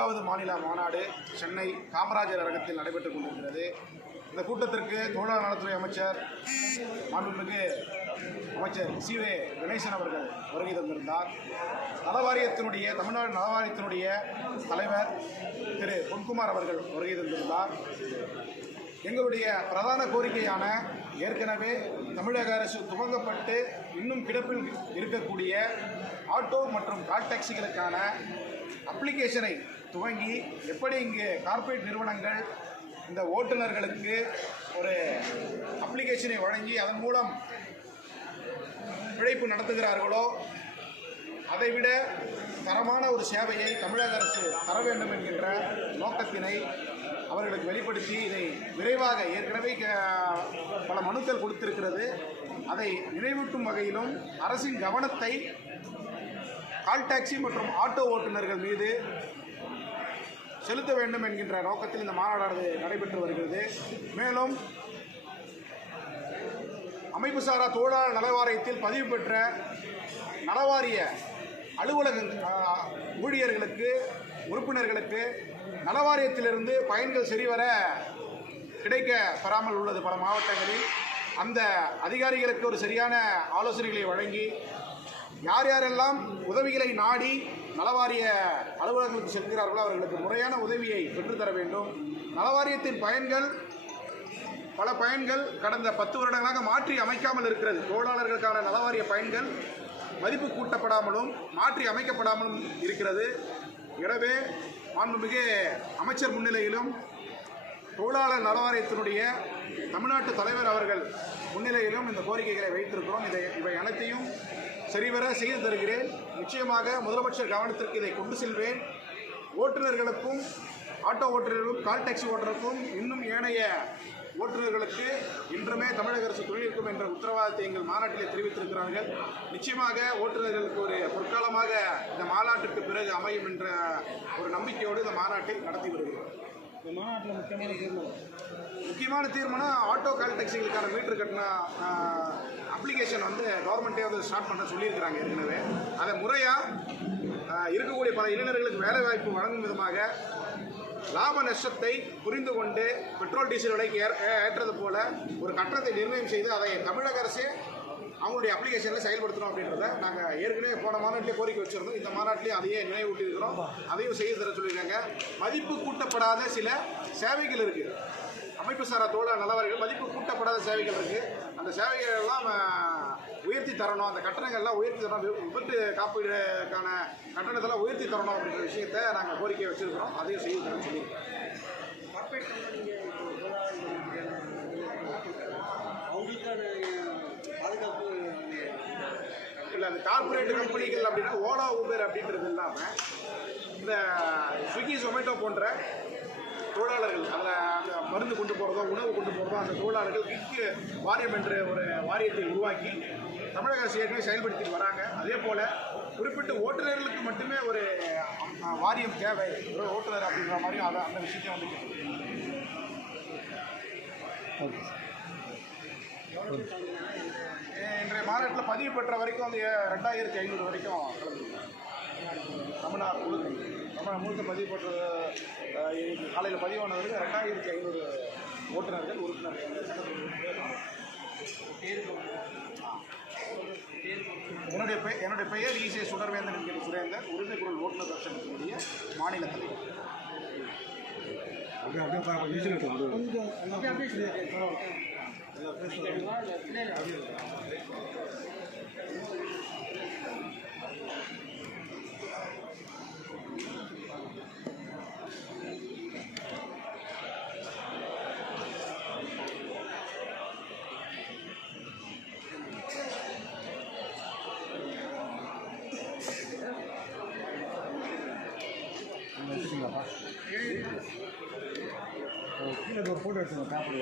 4வது மாநில மாநாடு சென்னை காமராஜர் அரங்கத்தில் நடைபெற்றுக் கொண்டிருக்கிறது. இந்த கூட்டத்திற்கு தொழிலாளர் நலத்துறை அமைச்சர் மாண்புமிகு அமைச்சர் சி.வே. கணேசன் அவர்கள் வருகை தந்திருந்தார். தமிழ்நாடு நலவாரியத்தினுடைய தலைவர் திரு பொன்குமார் அவர்கள் வருகை தந்திருந்தார். எங்களுடைய பிரதான கோரிக்கையான ஏற்கனவே தமிழக அரசு துவங்கப்பட்டு இன்னும் கிடப்பில் இருக்கக்கூடிய ஆட்டோ மற்றும் கால் டாக்ஸிகளுக்கான அப்ளிகேஷனை துவங்கி எப்படி இங்கு கார்ப்பரேட் நிறுவனங்கள் இந்த ஓட்டுநர்களுக்கு ஒரு அப்ளிகேஷனை வழங்கி அதன் மூலம் பிழைப்பு நடத்துகிறார்களோ அதைவிட தரமான ஒரு சேவையை தமிழக அரசு தர வேண்டும் என்கின்ற நோக்கத்தினை அவர்களுக்கு வெளிப்படுத்தி இதை விரைவாக ஏற்கனவே பல மனுக்கள் கொடுத்திருக்கிறது. அதை நினைவூட்டும் வகையிலும் அரசின் கவனத்தை கால் டாக்ஸி மற்றும் ஆட்டோ ஓட்டுநர்கள் மீது செலுத்த வேண்டும் என்கின்ற நோக்கத்தில் இந்த மாநாடு நடைபெற்று வருகிறது. மேலும் அமைப்புசாரா தொழிலாளர் நலவாரியத்தில் பதிவு பெற்ற நலவாரிய அலுவலக ஊழியர்களுக்கு உறுப்பினர்களுக்கு நலவாரியத்திலிருந்து பயன்கள் சரிவர கிடைக்க பெறாமல் உள்ளது. பல மாவட்டங்களில் அந்த அதிகாரிகளுக்கு ஒரு சரியான ஆலோசனைகளை வழங்கி யார் யாரெல்லாம் உதவிகளை நாடி நலவாரிய அலுவலகங்களுக்கு செல்கிறார்களோ அவர்களுக்கு முறையான உதவியை பெற்றுத்தர வேண்டும். நலவாரியத்தின் பல பயன்கள் கடந்த 10 வருடங்களாக மாற்றி அமைக்காமல் இருக்கிறது. தொழிலாளர்களுக்கான நலவாரிய பயன்கள் மதிப்பு கூட்டப்படாமலும் மாற்றி அமைக்கப்படாமலும் இருக்கிறது. எனவே மாண்புமிகு அமைச்சர் முன்னிலையிலும் தொழிலாளர் நலவாரியத்தினுடைய தமிழ்நாட்டு தலைவர் அவர்கள் முன்னிலையிலும் இந்த கோரிக்கைகளை வைத்திருக்கிறோம். இவை அனைத்தையும் சரிவர செய்து தருகிறேன். நிச்சயமாக முதலமைச்சர் கவனத்திற்கு இதை கொண்டு செல்வேன். ஓட்டுநர்களுக்கும் ஆட்டோ ஓட்டுநர்களுக்கும் கால் டாக்ஸி ஓட்டுநருக்கும் இன்னும் ஏனைய ஓட்டுநர்களுக்கு இன்றுமே தமிழக அரசு தொழிலிருக்கும் என்ற உத்தரவாதத்தை எங்கள் மாநாட்டிலே தெரிவித்திருக்கிறார்கள். நிச்சயமாக ஓட்டுநர்களுக்கு ஒரு பொற்காலமாக இந்த மாநாட்டுக்கு பிறகு அமையும் என்ற ஒரு நம்பிக்கையோடு இந்த மாநாட்டை நடத்தி வருகிறோம். இந்த மாநாட்டில் முக்கியமான தீர்மானம் ஆட்டோ கால் டாக்ஸிகளுக்கான மீட்டர் கட்டண அப்ளிகேஷன் கவர்மெண்ட்டே ஸ்டார்ட் பண்ண சொல்லியிருக்கிறாங்க. ஏற்கனவே அதை முறையாக இருக்கக்கூடிய பல இளைஞர்களுக்கு வேலைவாய்ப்பு வழங்கும் விதமாக லாப நஷ்டத்தை புரிந்து கொண்டு பெட்ரோல் டீசல் விலைக்கு ஏற்றது போல ஒரு கட்டணத்தை நிர்ணயம் செய்து அதை தமிழக அரசு அவங்களுடைய அப்ளிகேஷனில் செயல்படுத்தணும் அப்படின்றத நாங்கள் ஏற்கனவே போன மாநாட்டிலே கோரிக்கை வச்சுருந்தோம். இந்த மாநாட்டிலையும் அதையே நினைவூட்டியிருக்கிறோம். அதையும் செய்து தர சொல்லியிருக்காங்க. மதிப்பு கூட்டப்படாத சில சேவைகள் இருக்குது. அமைப்புசாரா தொழிலாளர் நலவாரிகள் மதிப்பு கூட்டப்படாத சேவைகள் இருக்குது. அந்த சேவைகள் எல்லாம் உயர்த்தி தரணும். அந்த கட்டணங்கள்லாம் உயர்த்தி தரணும். விபத்து காப்பீடுக்கான கட்டணத்தெல்லாம் உயர்த்தி தரணும் அப்படின்ற விஷயத்தை நாங்கள் கோரிக்கை வச்சுருக்கிறோம். அதையும் செய்து தரணும்னு சொல்லியிருக்கோம். அவங்களுக்கான பாதுகாப்பு இல்லை, அந்த கார்பரேட் கம்பெனிகள் அப்படின்னா ஓலா ஊபர் அப்படின்றது இல்லாமல் இந்த ஸ்விக்கி ஜொமேட்டோ போன்ற தொழிலாளர்கள் அதில் அந்த மருந்து கொண்டு போகிறதோ உணவு கொண்டு போகிறதோ அந்த தொழிலாளர்கள் கிக்கு வாரியம் என்ற ஒரு வாரியத்தை உருவாக்கி தமிழக அரசு ஏற்கனவே செயல்படுத்திட்டு வராங்க. அதே போல் குறிப்பிட்ட ஓட்டுநர்களுக்கு மட்டுமே ஒரு வாரியம் தேவை, ஒரு ஓட்டுநர் அப்படின்ற மாதிரியும் அந்த விஷயத்தையும் இன்றைய மாநாட்டில் பதிவு பெற்ற வரைக்கும் 2500 வரைக்கும் தமிழ்நாடு முழுக்க பதிவு பெற்ற காலையில் பதிவானவர்கள் 2500 ஓட்டுநர்கள் உறுப்பினர்கள். என்னுடைய பெயர் ஈசே சுடர்வேந்தன் என்கிற சுரேந்தர், உரிமை குரல் ஓட்டுநர் கட்சியினுடைய மாநில தலைவர். கீழே ஒரு ஃபோட்டோ எடுத்துங்க. பேப்பர்